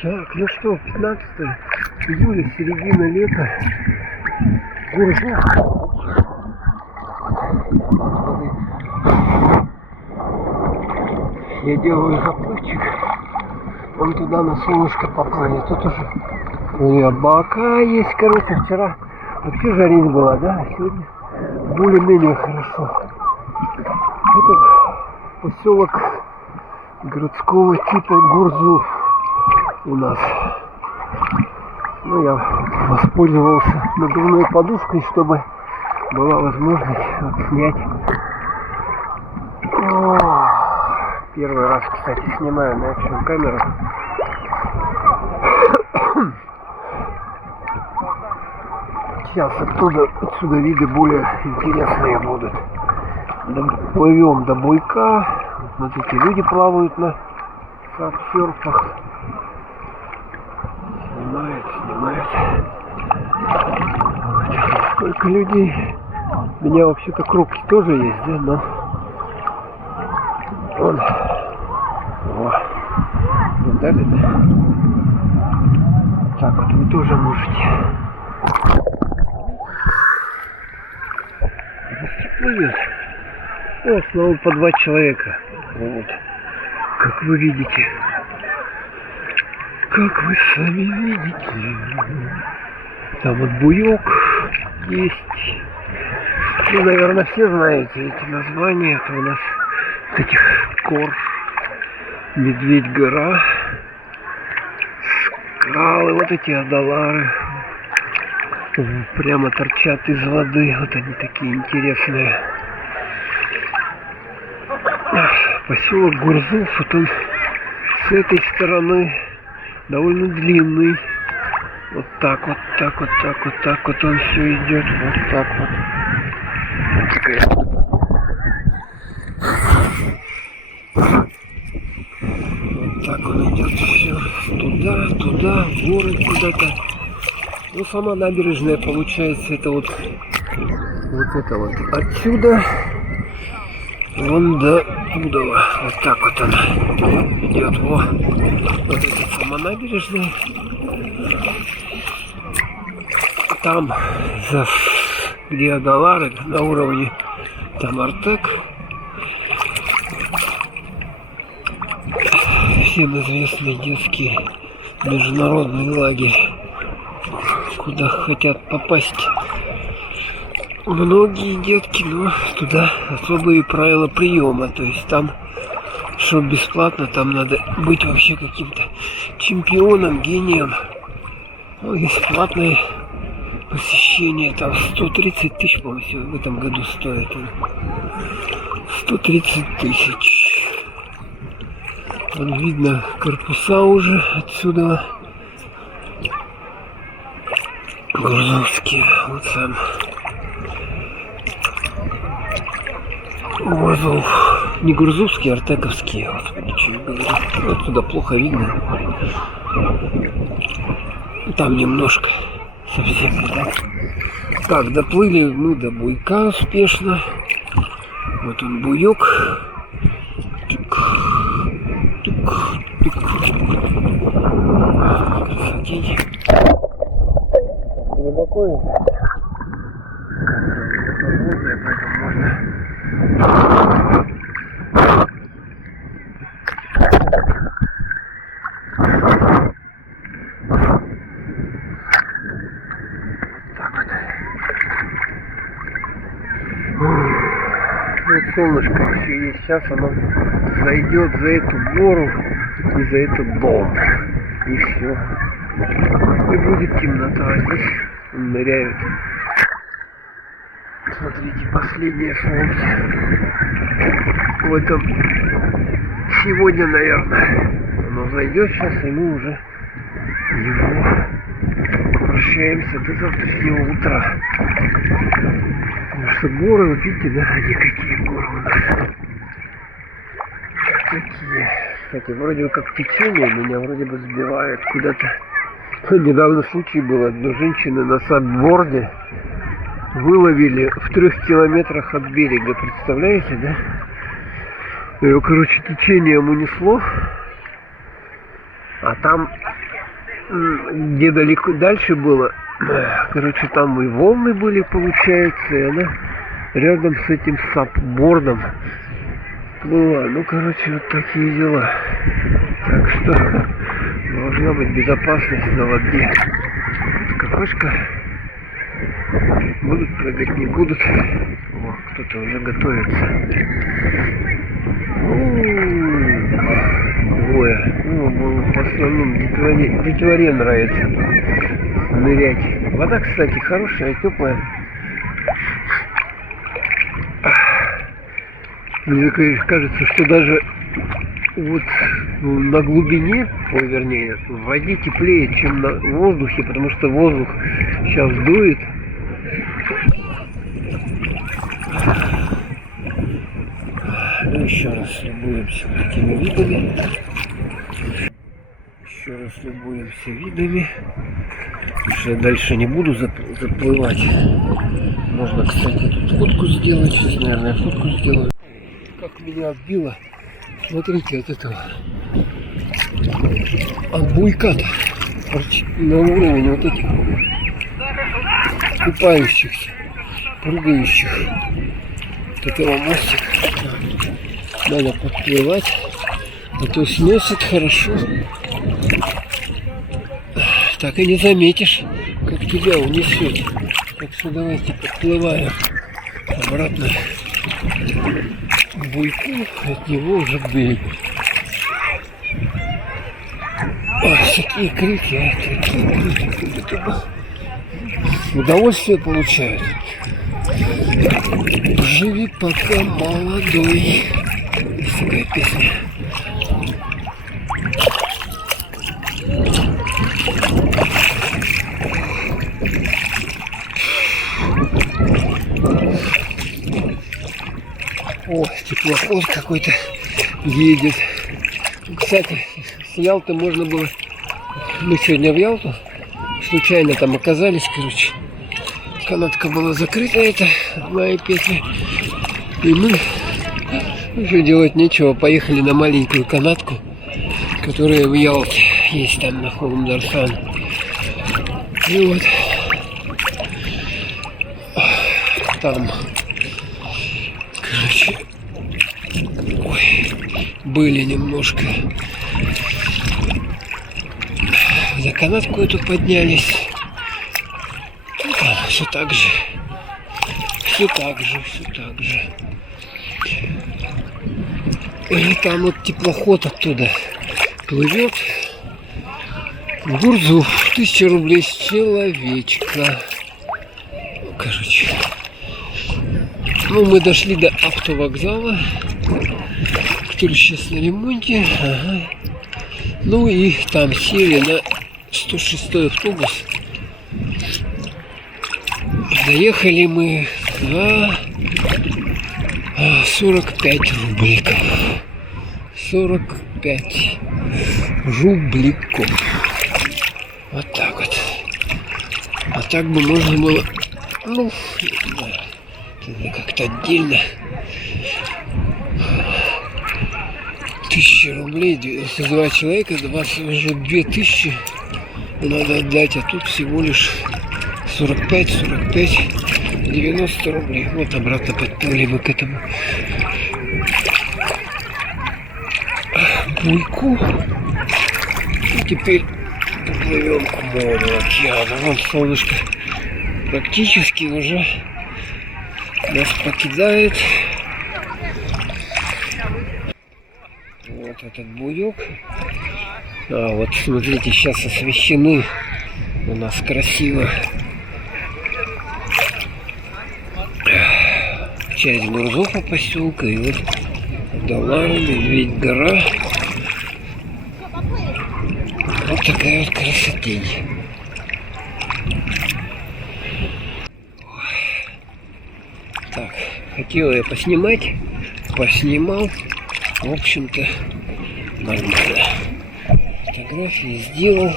Так, ну что, 15 июля, середина лета, Гурзуф. Я делаю заплывчик, он туда на солнышко поплывет. Тут уже и облака есть, короче, вчера вообще жарить было, да, а сегодня более-менее хорошо. Это поселок городского типа Гурзуф у нас. Ну, я воспользовался надувной подушкой, чтобы была возможность снять. Первый раз, кстати, снимаю на экшн камеру. Сейчас отсюда виды более интересные будут. Плывем до буйка. Смотрите, люди плавают на сапсерфах. Снимают. Сколько людей. У меня вообще-то круги тоже есть, да, но он. Видали, да? Так вот вы тоже можете. Плывет. О, снова по 2 человека. Вот. Как вы видите. Как вы сами видите. Там вот буек есть. Ну, наверное, все знаете эти названия. Это у нас вот этих гор. Медведь-гора. Скалы. Вот эти адалары. Прямо торчат из воды. Вот они такие интересные. Поселок Гурзуф. Вот он с этой стороны довольно длинный. Вот так вот он все идет. Вот так вот. Вот так он идет все. Туда, в горы куда-то. Ну, сама набережная получается, это вот это вот отсюда вон до туда. Вот так вот она идет. Вот это сама набережная. Там, где Адалары, на уровне там Артек. Всем известный детский международный лагерь, куда хотят попасть многие детки, но туда особые правила приема. То есть там, чтобы бесплатно, там надо быть вообще каким-то чемпионом, гением. Ну, бесплатное посещение там 130 тысяч, по-моему, в этом году стоит. 130 тысяч. Вон видно корпуса уже отсюда. Гурзуфские. Вот сам Гурзуф. Не гурзуфские, а артековские. Вот, что я говорю. Отсюда плохо видно. Там немножко совсем. Так, доплыли мы до буйка успешно. Вот он буек. Красотень. Глубоко. Подводная, поэтому можно. Вот солнышко еще есть. Сейчас оно зайдет за эту гору и за этот дом. И все. И будет темнота. А здесь он ныряет. Смотрите, последнее солнце. В этом сегодня, наверное. Оно зайдет сейчас, и мы уже его прощаемся до завтрашнего утра. Потому что горы, вот видите, да, они какие горы у нас. Такие. Кстати, вроде как течение меня вроде бы сбивает куда-то. Недавно случай был, одну женщину на сабборде выловили в 3 километрах от берега. Представляете, да? Ее, короче, течением унесло. А там где далеко дальше было, короче, там и волны были, получается, и она рядом с этим сапбордом плыла. Ну, короче, вот такие дела. Так что должна быть безопасность на воде. Кафешка. Будут прыгать, не будут. О, кто-то уже готовится. Двое. Ну, в основном детворе нравится нырять. Вода, кстати, хорошая, теплая. Мне кажется, что даже вот на глубине, вернее, в воде теплее, чем на воздухе, потому что воздух сейчас дует. Ну, еще раз любуемся этими видами. Еще раз любуемся видами. Уже дальше не буду заплывать. Можно, кстати, тут фотку сделать. Сейчас, наверное, фотку сделаю. Как меня отбило. Смотрите, от этого. От буйка-то. На уровень вот этих купающихся, прыгающих. Вот этого мостика. Надо подплывать. А то снесет хорошо. Так и не заметишь, как тебя унесет. Так что давайте подплываем обратно к буйку, от него уже к берегу. Такие крики, такие крики. Удовольствие получают. Живи пока молодой. Есть такая песня. О, теплоход какой-то едет. Кстати, с Ялты можно было... Мы сегодня в Ялту случайно там оказались, короче. Канатка была закрыта, это моя песня. И мы уже делать нечего. Поехали на маленькую канатку, которая в Ялте есть, там на Холм-Дарсан. И вот там, короче, ой, были немножко. За канатку эту поднялись. Все так же. Все так же. И там вот теплоход оттуда плывет. Гурзуф, 1000 рублей с человечка. Короче. Ну, мы дошли до автовокзала, который сейчас на ремонте. Ага. Ну и там сели на 106-й автобус. Доехали мы за 45 рубликов. 45 рубликов. Вот так вот. А так бы можно было, ну, не знаю, как-то отдельно. 1000 рублей, если 2 человека, 20 уже 2000 надо отдать, а тут всего лишь 45, 90 рублей. Вот обратно подплыли мы к этому буйку. И теперь поплывем к морю, океану. Вон солнышко практически уже нас покидает. Вот этот буйок. А вот смотрите, сейчас освещены у нас красиво часть Гурзуфа, поселка, и вот Далара, Медведь гора. Вот такая вот красотень. Так, хотел я поснимать, поснимал. В общем-то, нормально. Фотографии сделал.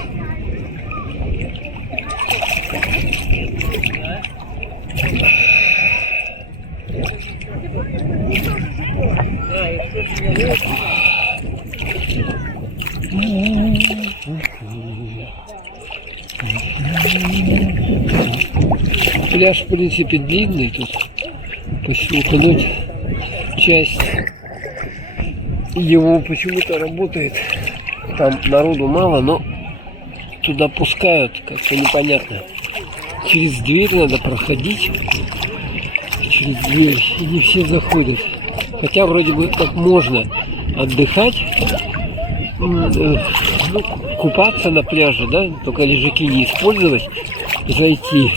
Пляж, в принципе, длинный тут. Пощелкнуть часть его почему-то работает. Там народу мало, но туда пускают, как-то непонятно. Через дверь надо проходить. Через дверь. И не все заходят. Хотя вроде бы как можно отдыхать, купаться на пляже, да, только лежаки не использовать, зайти.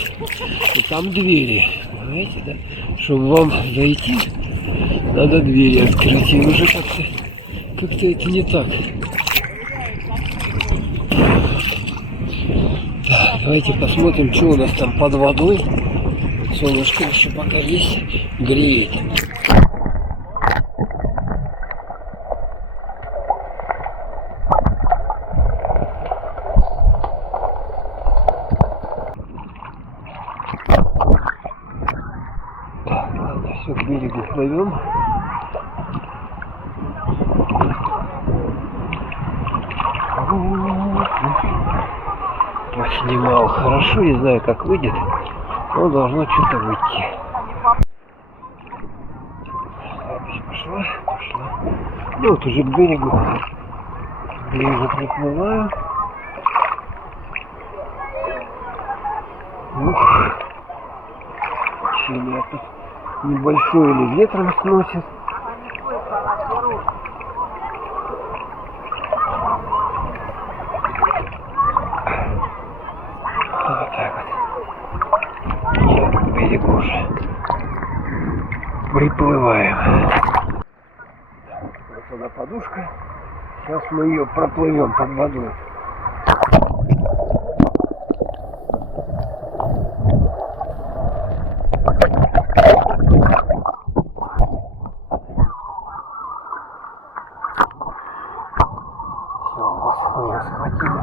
И там двери, понимаете, да? Чтобы вам зайти, надо двери открыть. И уже как-то это не так. Так, давайте посмотрим, что у нас там под водой. Солнышко еще пока есть, греет. Так, ладно, все, к берегу плывем. Поснимал хорошо, не знаю, как выйдет, но должно что-то выйти. Запись пошла. Ну вот уже к берегу ближе приплываю. Ух, сильно это небольшой или ветром сносит. Вот так вот. Я к берегу уже приплываем. Вот сюда подушка. Сейчас мы ее проплывем под водой. Меня схватила.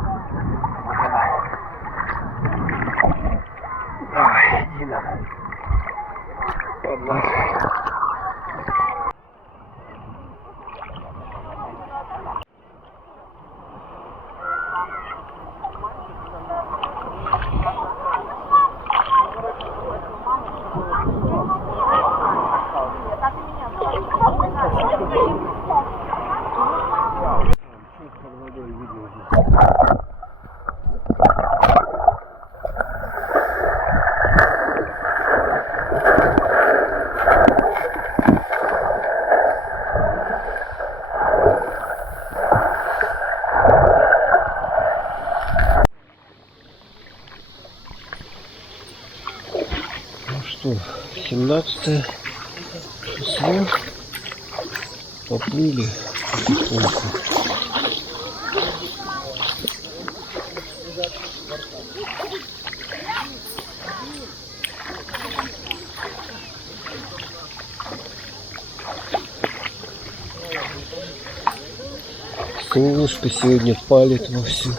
Ай, Дина. Под нас. Ну что, 17 число, поплыли потихоньку. Солнышко сегодня палит вовсю.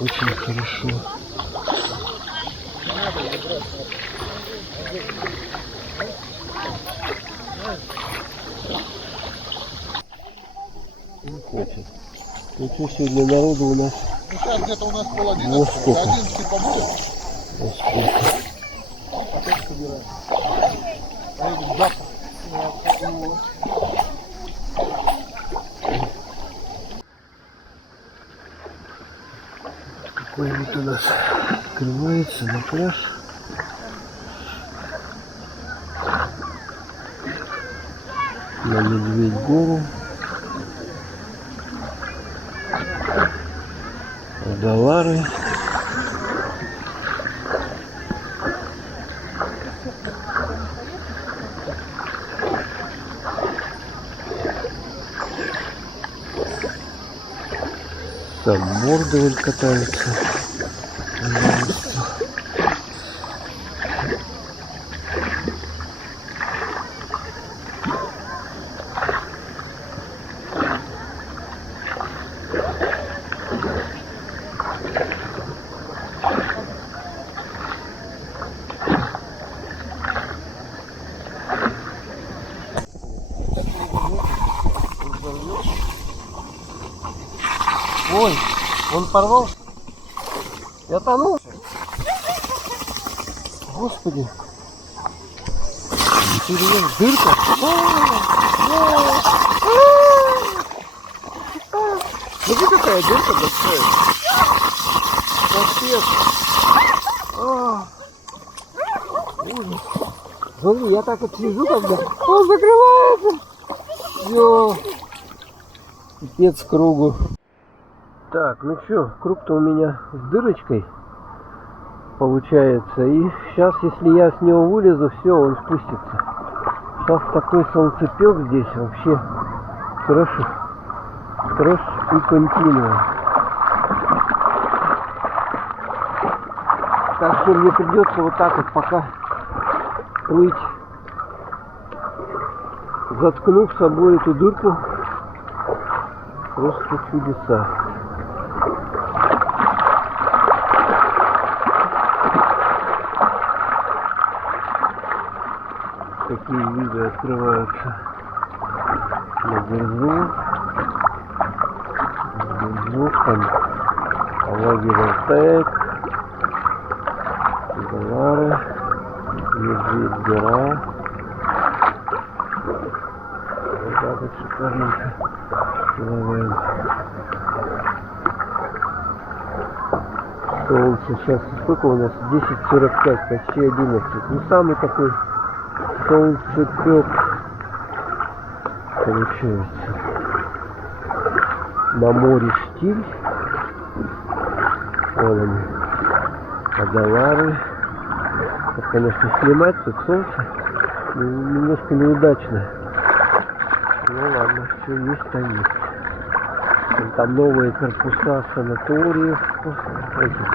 Очень хорошо. Не хочет. Ну что, сегодня народу у нас? Ну сейчас где-то у нас пол-11. Вот сколько? 11 побудет. Вот сколько. Опять собираем. Поедем завтра. Какой вот у нас открывается на пляж. На Медведь гору. Доллары. Там морды катаются. Ой, Он порвал? Я тонул? Господи. Серьезно, дырка? Смотри, какая дырка большая. Капец. Ужас. Смотри, я так вот сижу, когда он закрывается. Все. Пипец кругу. Так, ну что, круг-то у меня с дырочкой получается. И сейчас, если я с него вылезу, все, он спустится. Сейчас такой солнцепек здесь вообще. Хорошо. Кросс и континуум. Так что мне придется вот так вот пока плыть, заткнув собой эту дырку. Просто чудеса. Какие виды открываются на Гурзуф. Гурзуф, там лагерь, Доллары, лежит гора. Вот так вот шикарненько плаваем. Солнце сейчас сколько у нас? 10:45, почти 11. Ну самый такой солнцепек получается. На море штиль. Вон они. Доллары. Вот, конечно, снимать тут солнце немножко неудачно. Ну ладно, что есть, то есть. Там новые корпуса санаториев, этих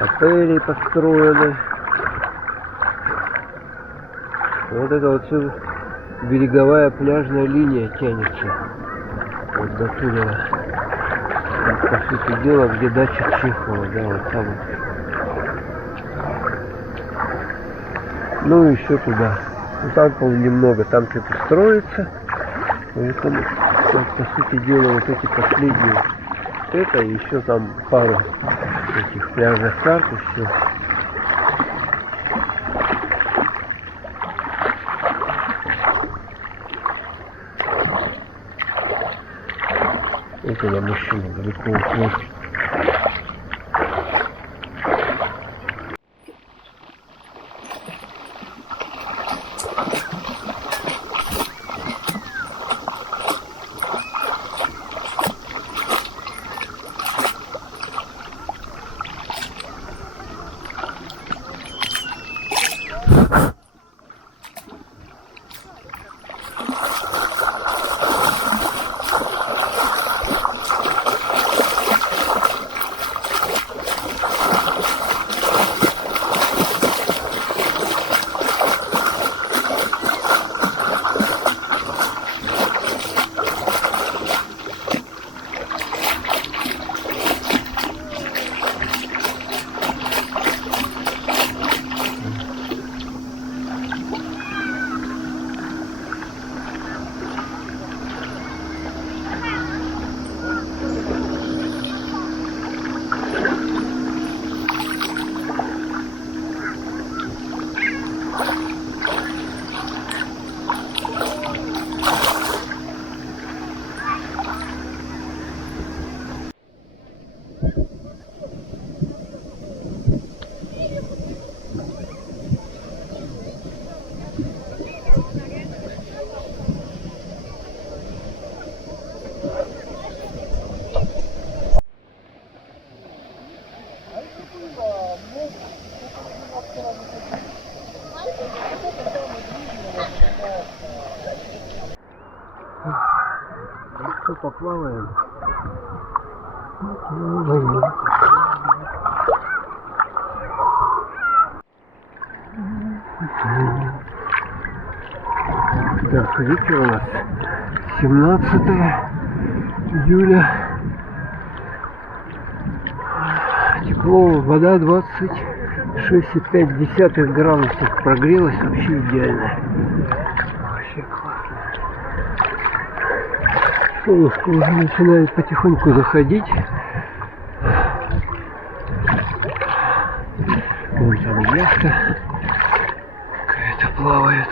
отелей построены. Вот это вот все береговая пляжная линия тянется. Вот до туда. По сути дела, где дача Чехова, да, вот там. Ну и еще туда. Ну там, по-моему, немного, там что-то строится. Поэтому, вот, по сути дела, вот эти последние. Вот это и еще там пару этих пляжных карт и все. Это я мужчина далеко ушел. Что поплаваем? Так, вечер у нас 17 июля. Тепло, вода 26,5 градусов. Прогрелась вообще идеально. Вообще классно. Солнышко уже начинает потихоньку заходить. яхта какая-то плавает.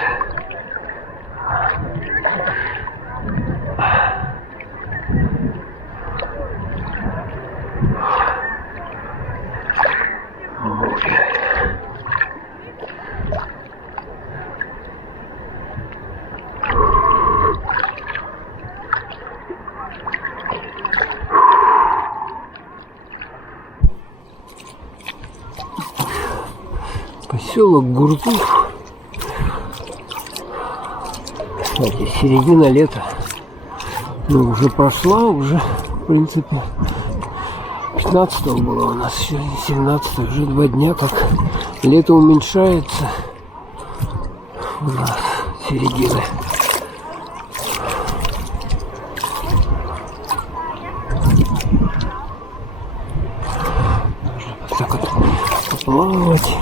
Море. Поселок Гурзуф. Кстати, середина лета. Ну, уже прошла, уже, в принципе, 15 было у нас, сегодня 17, уже 2 дня, как лето уменьшается у нас середины. Можно так вот поплавать,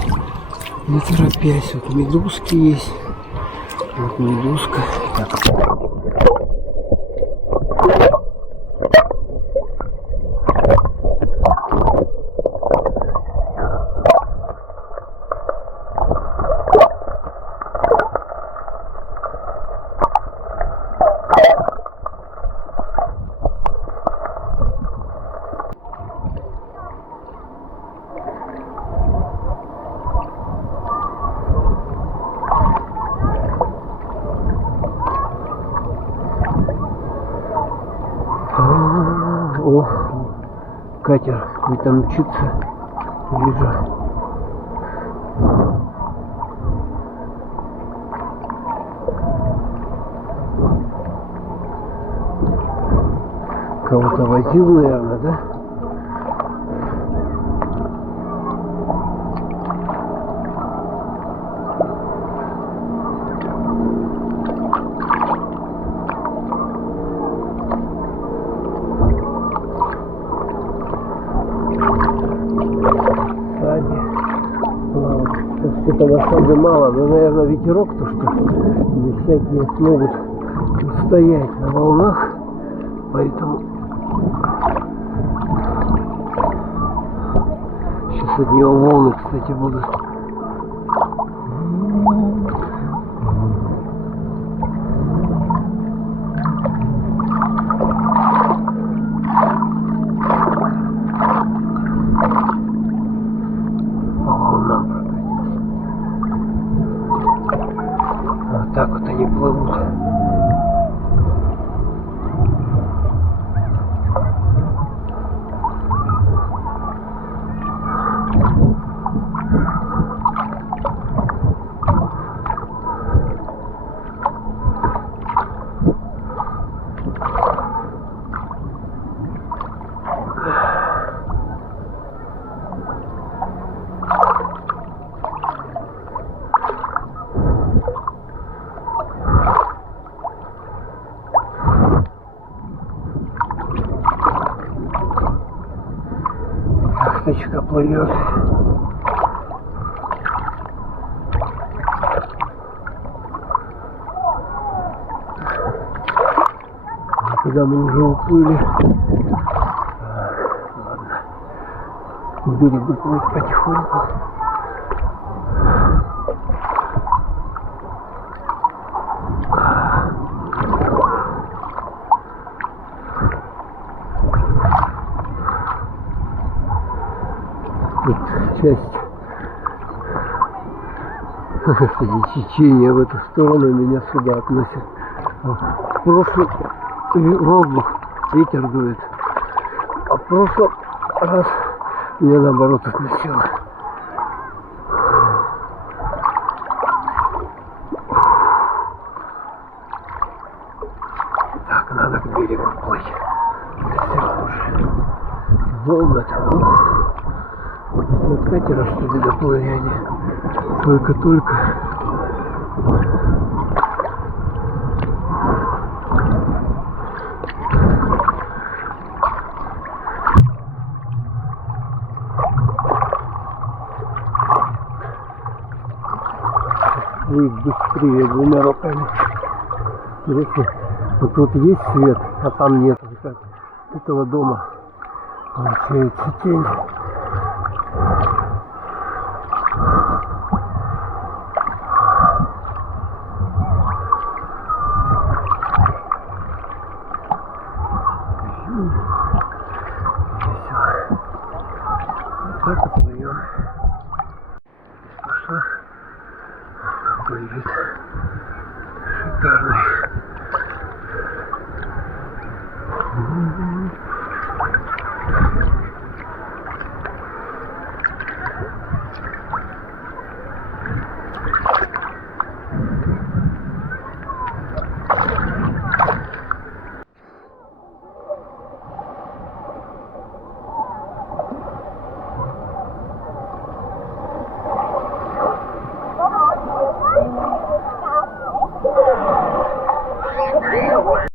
не торопясь. Вот медузки есть. Вот медузка. Так. О, катер, вы там мчится, вижу. Кого-то возил, наверное, да? Это на самом деле мало, но, наверное, ветерок, то что не всякие смогут устоять на волнах, поэтому сейчас от него волны, кстати, будут. Так вот они плывут. Яхточка плывет. Куда мы уже уплыли. Ладно. К берегу плыть потихоньку. Вот часть течения в эту сторону меня сюда относит. В прошлый воздух, ветер дует, а в прошлый раз меня наоборот относило. Так, надо к берегу плыть. Волны там. От катера, что ли, доплыли они. Только-только. Плыть быстрее 2 руками. Видите, вот тут есть свет, а там нет. Как этого дома получается тень. так и плывем. Пошла. Какой вид шикарный.